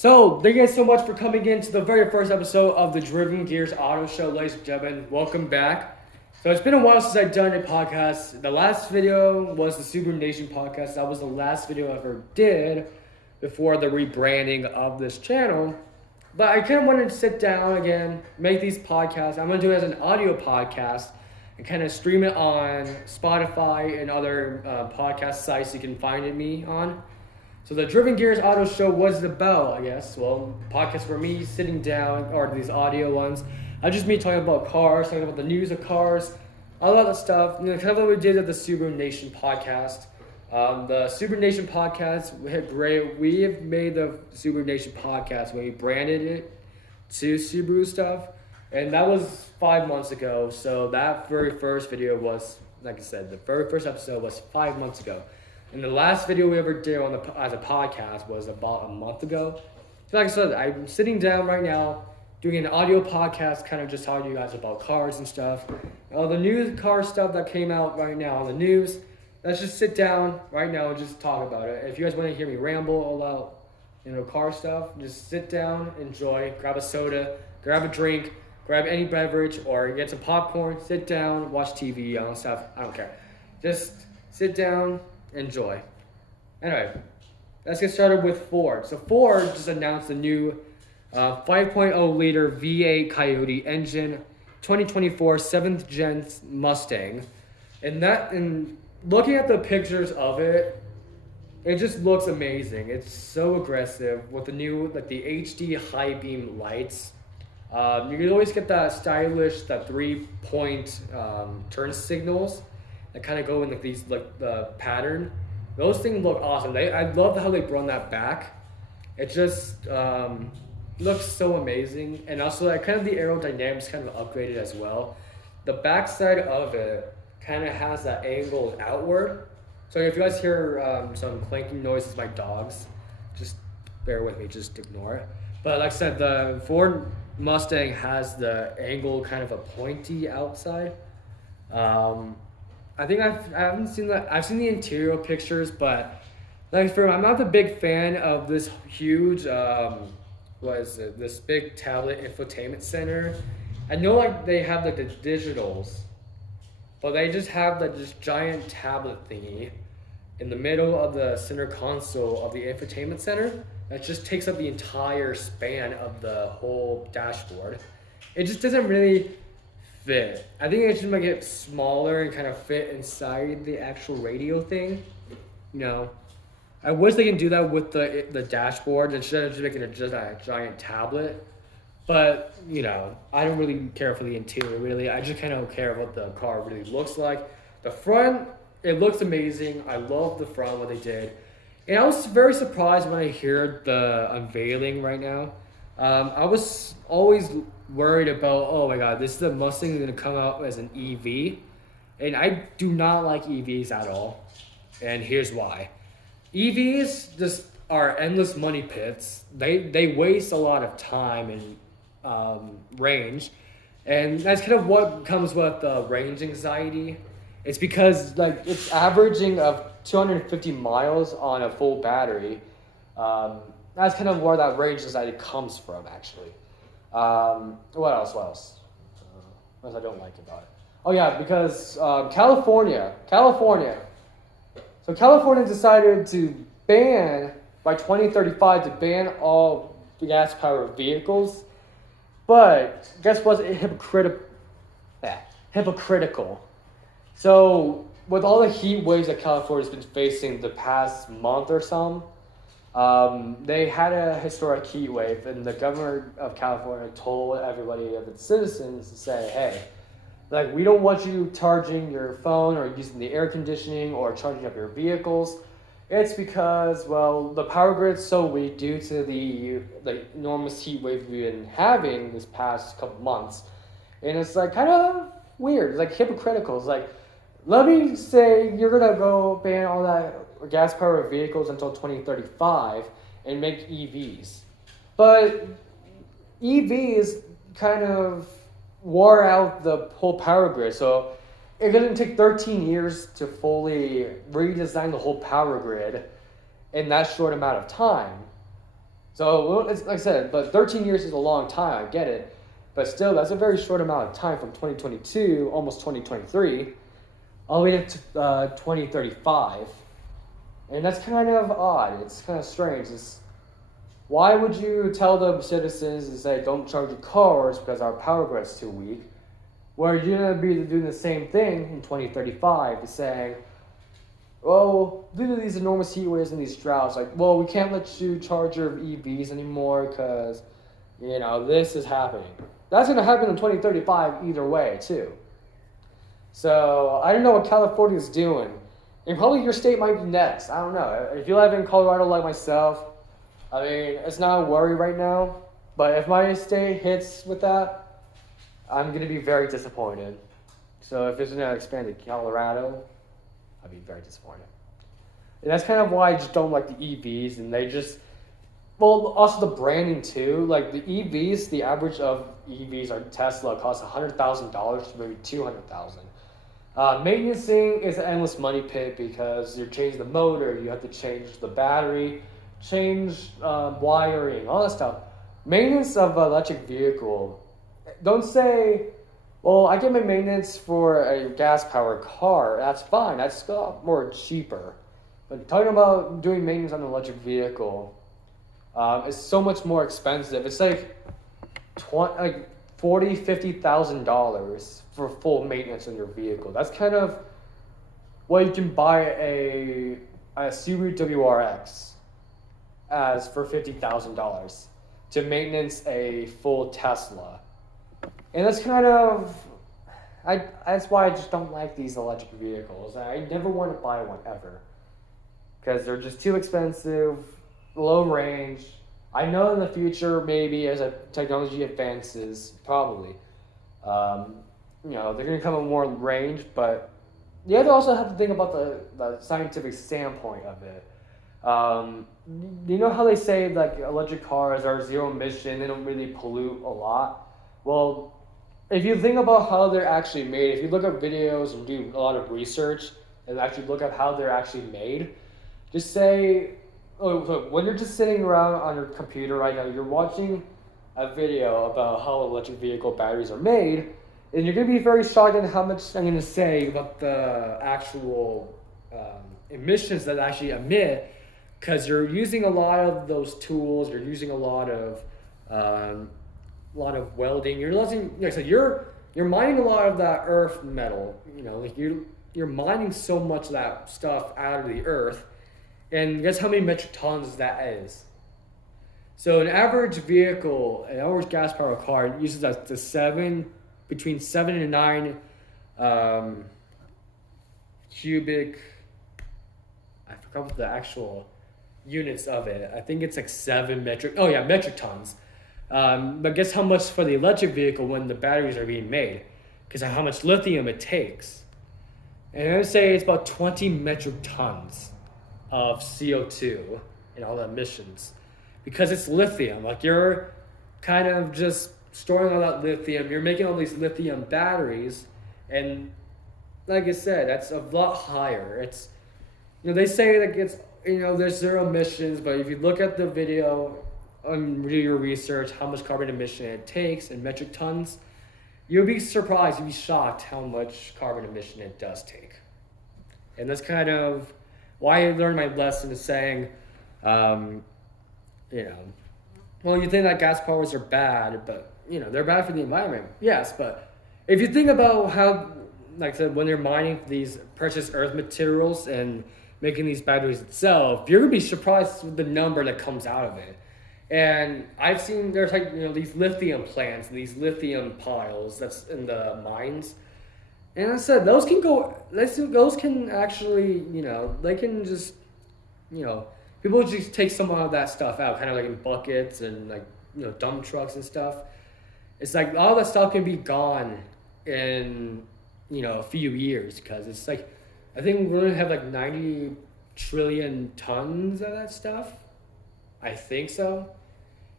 So, thank you guys so much for coming in to the very first episode of the Driven Gears Auto Show, ladies and gentlemen. Welcome back. So, it's been a while since I've done a podcast. The last video was the Subaru Nation podcast. That was the last video I ever did before the rebranding of this channel. But I kind of wanted to sit down again, make these podcasts. I'm going to do it as an audio podcast and kind of stream it on Spotify and other podcast sites you can find me on. So the Driven Gears Auto Show was about, I guess, well, podcast for me sitting down, or these audio ones. Just me talking about cars, talking about the news of cars, a lot of stuff. Kind of what we did at the Subaru Nation podcast. The Subaru Nation podcast, we had great. We have made the Subaru Nation podcast when we branded it to Subaru stuff, and that was 5 months ago. So that very first video was, like I said, the very first episode was 5 months ago. And the last video we ever did as a podcast was about a month ago. So like I said, I'm sitting down right now doing an audio podcast, kind of just talking to you guys about cars and stuff. The new car stuff that came out right now on the news, let's just sit down right now and just talk about it. If you guys want to hear me ramble about, car stuff, just sit down, enjoy, grab a soda, grab a drink, grab any beverage, or get some popcorn, sit down, watch TV, stuff. I don't care. Just sit down, enjoy. Anyway, let's get started with Ford. So Ford just announced the new 5.0 liter V8 Coyote engine, 2024 7th gen Mustang. And looking at the pictures of it, it just looks amazing. It's so aggressive with the new the HD high beam lights. You can always get that stylish, that 3-point turn signals that kind of go in these the pattern. Those things look awesome. I love how they brought that back. It just looks so amazing, and also kind of the aerodynamics kind of upgraded as well. The backside of it kind of has that angle outward. So if you guys hear some clanking noises, my dogs, just bear with me, just ignore it. But like I said, the Ford Mustang has the angle kind of a pointy outside. I think I haven't seen that. I've seen the interior pictures, but I'm not a big fan of this huge this big tablet infotainment center. I know they have the digitals, but they just have this giant tablet thingy in the middle of the center console of the infotainment center that just takes up the entire span of the whole dashboard. It just doesn't really fit. I think it should make it smaller and kind of fit inside the actual radio thing. I wish they can do that with the dashboard instead of just making it just a giant tablet. But I don't really care for the interior really. I just kind of care what the car really looks like. The front, it looks amazing. I love the front, what they did. And I was very surprised when I heard the unveiling right now. I was always worried about, oh my god, this is the Mustang going to come out as an EV. And I do not like EVs at all. And here's why. EVs just are endless money pits. They waste a lot of time and range. And that's kind of what comes with range anxiety. It's because it's averaging of 250 miles on a full battery. That's kind of where that range anxiety comes from, actually. What else? What else I don't like about it? Oh yeah, because California. So California decided to ban, by 2035, to ban all gas-powered vehicles. But guess what's hypocritical? So with all the heat waves that California's been facing the past month or so, they had a historic heat wave, and the governor of California told everybody of its citizens to say, hey, we don't want you charging your phone or using the air conditioning or charging up your vehicles. It's because, the power grid's so weak due to the enormous heat wave we've been having this past couple months. And it's kind of weird. It's hypocritical. It's let me say you're going to go ban all that gas-powered vehicles until 2035 and make EVs. But EVs kind of wore out the whole power grid. So it didn't take 13 years to fully redesign the whole power grid in that short amount of time. So well, it's like I said, but 13 years is a long time. I get it, but still, that's a very short amount of time from 2022, almost 2023, all the way to 2035, and that's kind of odd. It's kind of strange. Why would you tell the citizens and say don't charge your cars because our power grid's too weak, where you're gonna be doing the same thing in 2035, saying, well, due to these enormous heat waves and these droughts, like, well, we can't let you charge your EVs anymore because, this is happening. That's going to happen in 2035 either way, too. So, I don't know what California's doing. And probably your state might be next. I don't know. If you live in Colorado like myself, I mean, it's not a worry right now. But if my state hits with that, I'm going to be very disappointed. So, if it's going to expand to Colorado, I'd be very disappointed. And that's kind of why I just don't like the EVs, and also the branding too. Like the EVs, the average of EVs or Tesla costs $100,000 to maybe $200,000. Maintaining is an endless money pit because you're changing the motor, you have to change the battery, change wiring, all that stuff. Maintenance of an electric vehicle. Don't say, well, I get my maintenance for a gas-powered car. That's fine. That's a lot more cheaper. But talking about doing maintenance on an electric vehicle is so much more expensive. It's like $40,000, $50,000 for full maintenance on your vehicle. That's kind of what you can buy a Subaru WRX as for $50,000 to maintenance a full Tesla. And that's kind of, that's why I just don't like these electric vehicles. I never want to buy one ever. Because they're just too expensive, low range. I know in the future, maybe as technology advances, probably, they're going to come with more range, but you have to also have to think about the scientific standpoint of it. You know how they say like electric cars are zero emission, they don't really pollute a lot? Well, if you think about how they're actually made, if you look up videos and do a lot of research and actually look up how they're actually made, just say, when you're just sitting around on your computer right now, you're watching a video about how electric vehicle batteries are made, and you're going to be very shocked at how much I'm going to say about the actual emissions that actually emit, because you're using a lot of those tools, you're using a lot of welding. You're using, like I said, you're mining a lot of that earth metal. You're mining so much of that stuff out of the earth, and guess how many metric tons that is? So an average vehicle, an average gas powered car uses between 7 and 9 cubic. I forgot what the actual units of it. I think it's like metric tons. But guess how much for the electric vehicle when the batteries are being made? Because of how much lithium it takes. And I would say it's about 20 metric tons of CO2 and all the emissions. Because it's lithium. Like you're kind of just storing all that lithium. You're making all these lithium batteries. And like I said, that's a lot higher. It's, they say that it's, there's zero emissions. But if you look at the video, and do your research, how much carbon emission it takes in metric tons, you'll be surprised, you'll be shocked how much carbon emission it does take. And that's kind of why I learned my lesson is saying, well, you think that gas powers are bad, but, they're bad for the environment. Yes, but if you think about how, like I said, when they're mining these precious earth materials and making these batteries itself, you're going to be surprised with the number that comes out of it. And I've seen there's these lithium plants, these lithium piles that's in the mines. And I said, those can actually, they can just, people just take some of that stuff out, kind of like in buckets and like, dump trucks and stuff. It's like all that stuff can be gone in, a few years, because it's like, I think we're going to have like 90 trillion tons of that stuff. I think so.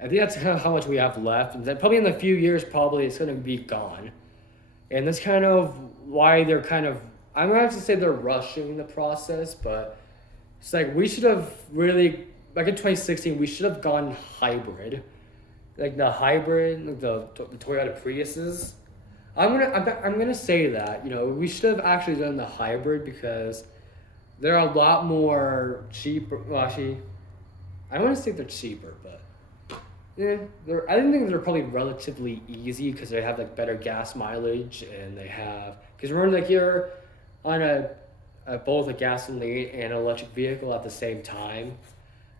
I think that's kind of how much we have left. And then probably in a few years, probably it's going to be gone. And that's kind of why they're kind of, I'm going to have to say they're rushing the process, but it's like we should have really back in 2016 we should have gone hybrid, like the hybrid, like the Toyota Priuses. I'm gonna say that we should have actually done the hybrid because they're a lot more cheaper. Well, actually, I don't want to say they're cheaper, but yeah, I think they're probably relatively easy because they have like better gas mileage and they have because remember like you're on both a gasoline and electric vehicle at the same time,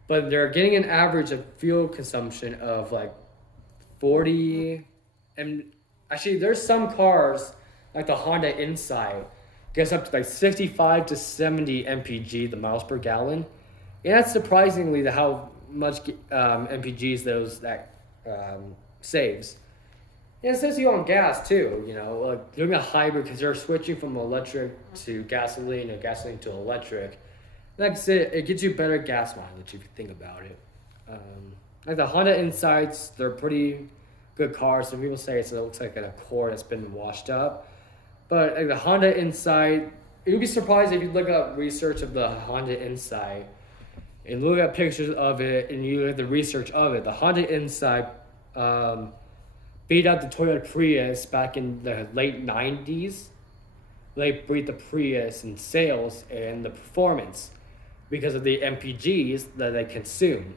but they're getting an average of fuel consumption of like 40, and actually there's some cars like the Honda Insight gets up to like 65 to 70 mpg, the miles per gallon, and that's surprisingly how much mpgs those that saves. And it saves you on gas too, like doing a hybrid because they're switching from electric to gasoline or gasoline to electric. Like I said, it gets you better gas mileage if you think about it. Like the Honda Insights, they're pretty good cars. Some people say it looks like an Accord that's been washed up. But like the Honda Insight, you'd be surprised if you look up research of the Honda Insight and look at pictures of it and you look at the research of it. The Honda Insight beat out the Toyota Prius back in the late 90s. They beat the Prius in sales and the performance because of the MPGs that they consume.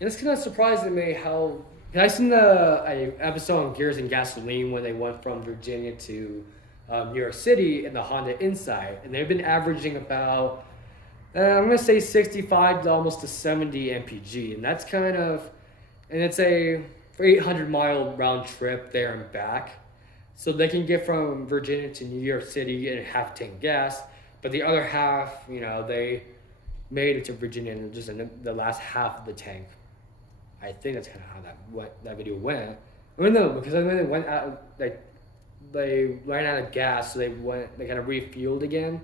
And it's kind of surprising me how... I seen the episode on Gears and Gasoline when they went from Virginia to New York City in the Honda Insight, and they've been averaging about, I'm going to say 65 to almost to 70 mpg, and that's kind of, and it's a 800-mile round trip there and back. So they can get from Virginia to New York City in half tank gas, but the other half, they made it to Virginia in just the last half of the tank. I think that's kind of how that video went. I mean, no, because then they went out, like, they ran out of gas, so they kind of refueled again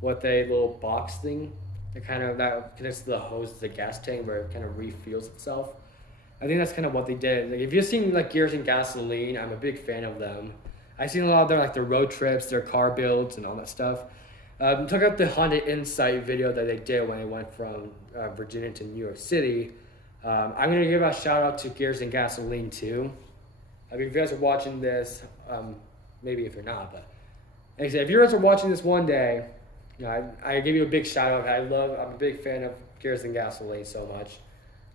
with a little box thing that connects to the hose to the gas tank where it kind of refuels itself. I think that's kind of what they did. Like, if you've seen like Gears and Gasoline, I'm a big fan of them. I've seen a lot of their road trips, their car builds, and all that stuff. Check out the Honda Insight video that they did when they went from Virginia to New York City. I'm going to give a shout out to Gears and Gasoline too. I mean, if you guys are watching this, maybe if you're not, but like I said, if you guys are watching this one day, I give you a big shout out. I'm a big fan of Gears and Gasoline so much.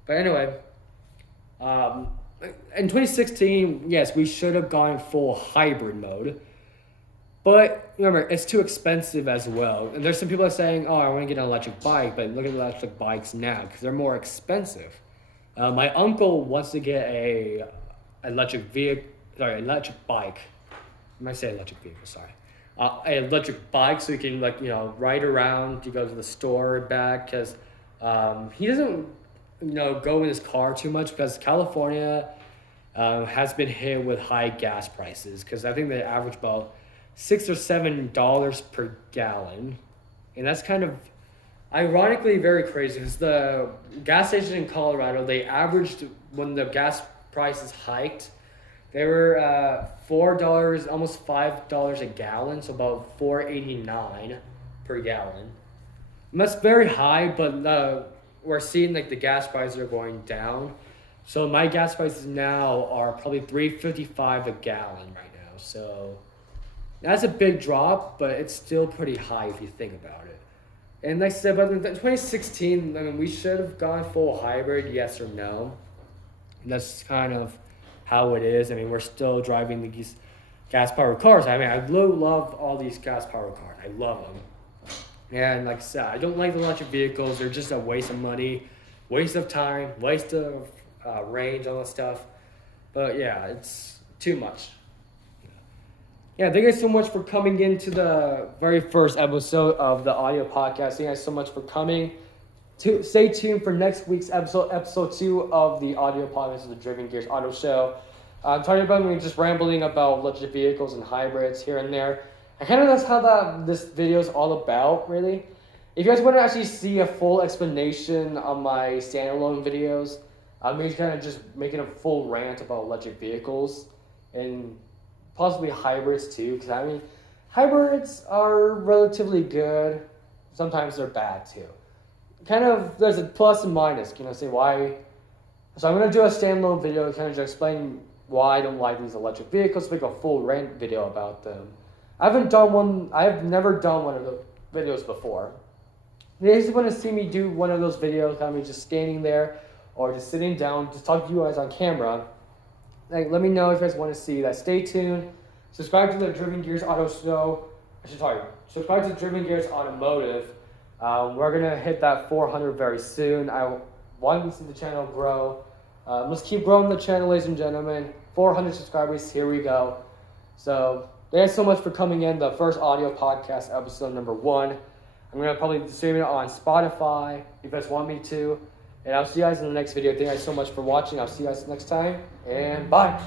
But anyway, in 2016, yes, we should have gone full hybrid mode. But remember, it's too expensive as well. And there's some people that are saying, oh, I want to get an electric bike, but look at electric bikes now because they're more expensive. My uncle wants to get a electric bike. I might say electric vehicle, sorry. An electric bike so he can ride around to go to the store and back because he doesn't go in his car too much because California has been hit with high gas prices because I think they average about $6 or $7 per gallon, and that's kind of ironically very crazy because the gas station in Colorado, they averaged when the gas prices hiked, they were $4, almost $5 a gallon, so about $4.89 per gallon. And that's very high, but we're seeing the gas prices are going down. So my gas prices now are probably $3.55 a gallon right now. So that's a big drop, but it's still pretty high if you think about it. And like I said, but in 2016, I mean, we should have gone full hybrid, yes or no. And that's kind of how it is. I mean, we're still driving these gas-powered cars. I mean, I love all these gas-powered cars. I love them. And like I said, I don't like the electric vehicles. They're just a waste of money, waste of time, waste of range, all that stuff. But yeah, it's too much. Yeah, thank you guys so much for coming into the very first episode of the audio podcast. Thank you guys so much for coming. Stay tuned for next week's episode 2 of the audio podcast of the Driven Gears Auto Show. I'm talking about me just rambling about electric vehicles and hybrids here and there. And kind of that's how this video is all about, really. If you guys want to actually see a full explanation on my standalone videos, I'm kind of just making a full rant about electric vehicles and possibly hybrids too, because I mean, hybrids are relatively good. Sometimes they're bad too. kind of, there's a plus and minus, say why. So I'm going to do a standalone video kind of just explain why I don't like these electric vehicles, make a full rant video about them. I've never done one of the videos before. You guys want to see me do one of those videos, kind of just standing there or just sitting down, just talking to you guys on camera. Like, let me know if you guys want to see that. Stay tuned. Subscribe to the Driven Gears Auto Show. Subscribe to Driven Gears Automotive. We're going to hit that 400 very soon. I want to see the channel grow. Let's keep growing the channel, ladies and gentlemen. 400 subscribers, here we go. So, thanks so much for coming in. The first audio podcast, episode number 1. I'm going to probably stream it on Spotify if you guys want me to. And I'll see you guys in the next video. Thank you guys so much for watching. I'll see you guys next time. And bye.